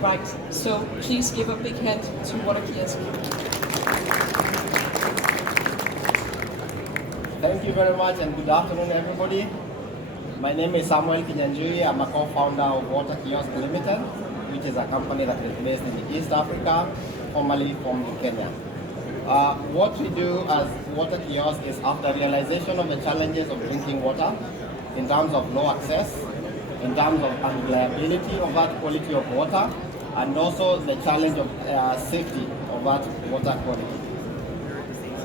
Right, so please give a big hand to WaterKiosk. Thank you very much and good afternoon, everybody. My name is Samuel Kinyanjui. I'm a co-founder of WaterKiosk Limited, which is a company that is based in East Africa, formerly from Kenya. What we do as WaterKiosk is, after realization of the challenges of drinking water, in terms of low access, in terms of unreliability of that quality of water, and also the challenge of safety of that water quality.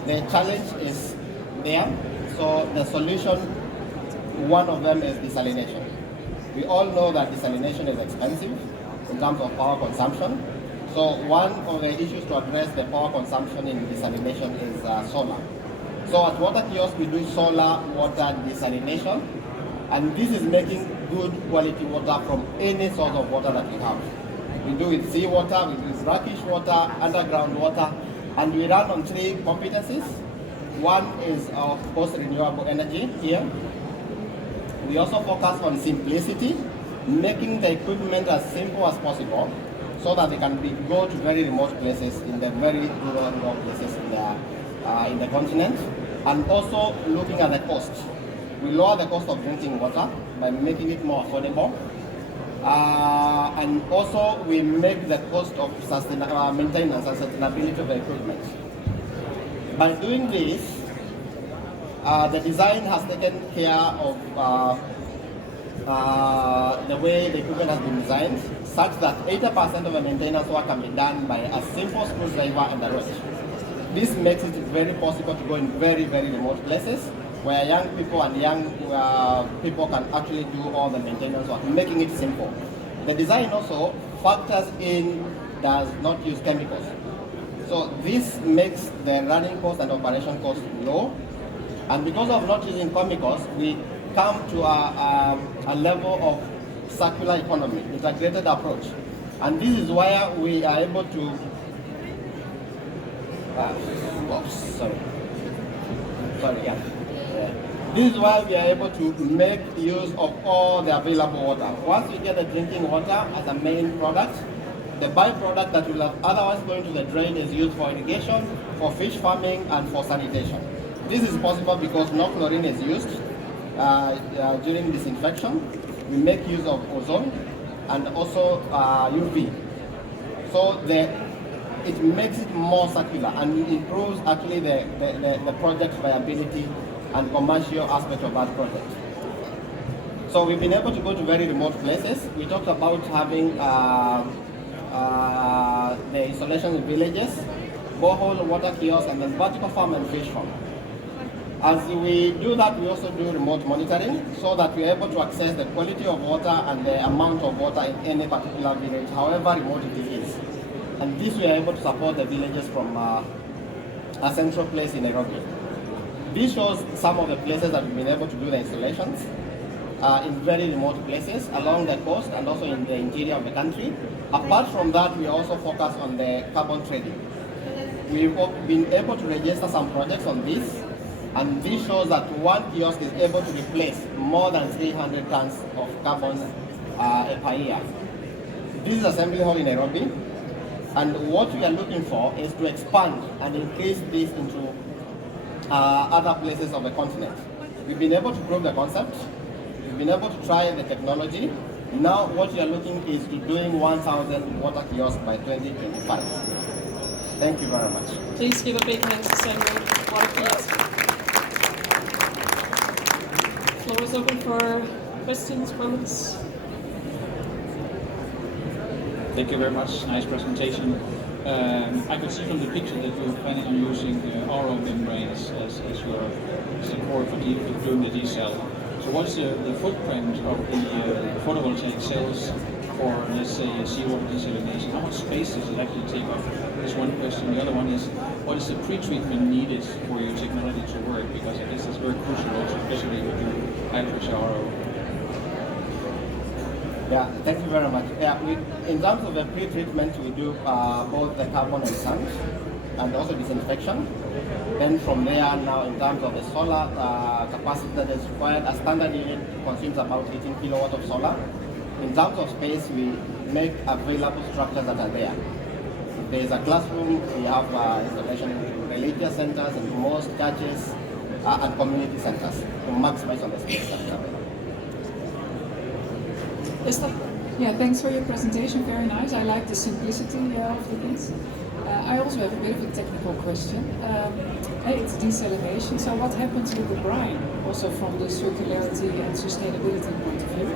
The challenge is there, so the solution, one of them is desalination. We all know that desalination is expensive in terms of power consumption. So one of the issues to address the power consumption in desalination is solar. So at WaterKiosk we do solar water desalination, and this is making good quality water from any source of water that we have. We do it seawater, we do brackish water, underground water, and we run on 3 competencies. One is, of course, renewable energy here. We also focus on simplicity, making the equipment as simple as possible so that they can go to very remote places, in the very rural places in the continent, and also looking at the cost. We lower the cost of drinking water by making it more affordable. And also we make the cost of maintenance and sustainability of the equipment. By doing this, the design has taken care of the way the equipment has been designed, such that 80% of the maintenance work can be done by a simple screwdriver and a wrench. This makes it very possible to go in very, very remote places where young people and young people can actually do all the maintenance work, making it simple. The design also factors in, does not use chemicals. So this makes the running cost and operation cost low. And because of not using chemicals, we come to a level of circular economy, integrated approach. And this is why we are able to, This is why we are able to make use of all the available water. Once we get the drinking water as a main product, the byproduct that will have otherwise going to the drain is used for irrigation, for fish farming, and for sanitation. This is possible because no chlorine is used during disinfection. We make use of ozone and also UV. So it makes it more circular and improves actually the project viability and commercial aspect of that project. So we've been able to go to very remote places. We talked about having the installation in villages, borehole, water kiosk, and then vertical farm and fish farm. As we do that, we also do remote monitoring so that we're able to access the quality of water and the amount of water in any particular village, however remote it is. And this we are able to support the villages from a central place in Nairobi. This shows some of the places that we've been able to do the installations in very remote places along the coast and also in the interior of the country. Apart from that, we also focus on the carbon trading. We've been able to register some projects on this, and this shows that one kiosk is able to replace more than 300 tons of carbon per year. This is assembly hall in Nairobi, and what we are looking for is to expand and increase this into other places of the continent. We've been able to prove the concept, we've been able to try the technology. Now what we are looking is to doing 1,000 water kiosks by 2025. Thank you very much. Please give a big hand to Samuel, WaterKiosk. Floor is open for questions, comments. Thank you very much. Nice presentation. I could see from the picture that you're planning on using RO membranes as your support for doing the decel. So what's the footprint of the photovoltaic cells for, let's say, seawater desalination? How much space does it actually take up? That's one question. The other one is, what is the pre-treatment needed for your technology to work? Because I guess it's very crucial also, especially with your high pressure RO. Yeah, thank you very much. Yeah, in terms of the pre-treatment, we do both the carbon and sand, and also disinfection. Then from there, now in terms of the solar capacity that is required, a standard unit consumes about 18 kilowatt of solar. In terms of space, we make available structures that are there. If there is a classroom, we have installation in religious centers, in most churches, and community centers to maximize on the space that is available. Yeah, thanks for your presentation. Very nice. I like the simplicity of the things. I also have a bit of a technical question. It's desalination. So what happens with the brine, also from the circularity and sustainability point of view?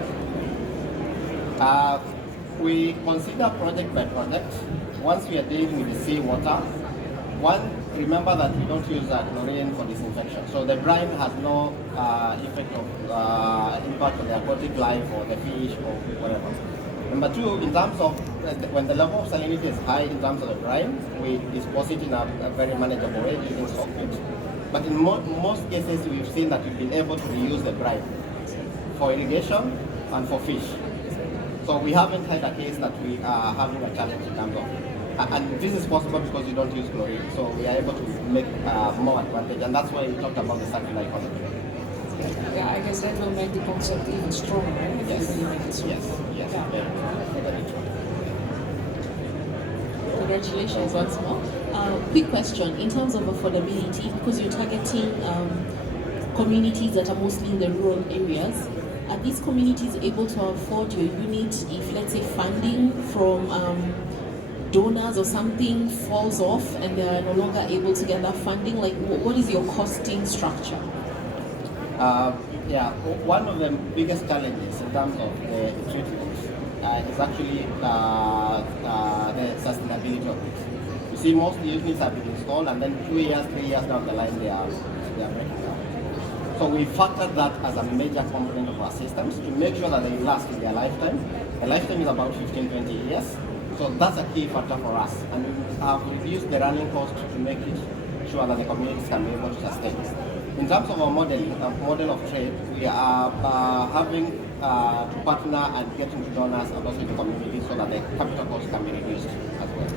We consider project by project. Once we are dealing with the seawater, remember that we don't use chlorine for disinfection. So the brine has no effect of impact on the aquatic life or the fish or whatever. Number two, in terms of when the level of salinity is high in terms of the brine, we dispose it in a very manageable way using softwood. But in most cases, we've seen that we've been able to reuse the brine for irrigation and for fish. So we haven't had a case that we are having a challenge in terms of, and this is possible because we don't use chlorine. So we are able to make more advantage, and that's why we talked about the circular economy. Yeah, I guess that will make the concept even stronger, right? Yes. If you really make it strong. Yes. Yeah. Very true. Congratulations once more. Quick question, in terms of affordability, because you're targeting communities that are mostly in the rural areas, are these communities able to afford your unit if, let's say, funding from donors or something falls off and they're no longer able to get that funding? Like, what is your costing structure? One of the biggest challenges in terms of the treatment is actually the sustainability of it. You see, most units have been installed, and then 2 years, 3 years down the line, they are breaking down. So we factored that as a major component of our systems to make sure that they last in their lifetime. The lifetime is about 15-20 years. So that's a key factor for us, and we have reduced the running cost to make it sure that the communities can be able to sustain. In terms of our model of trade, we are having to partner and get into donors and also the community so that the capital cost can be reduced as well.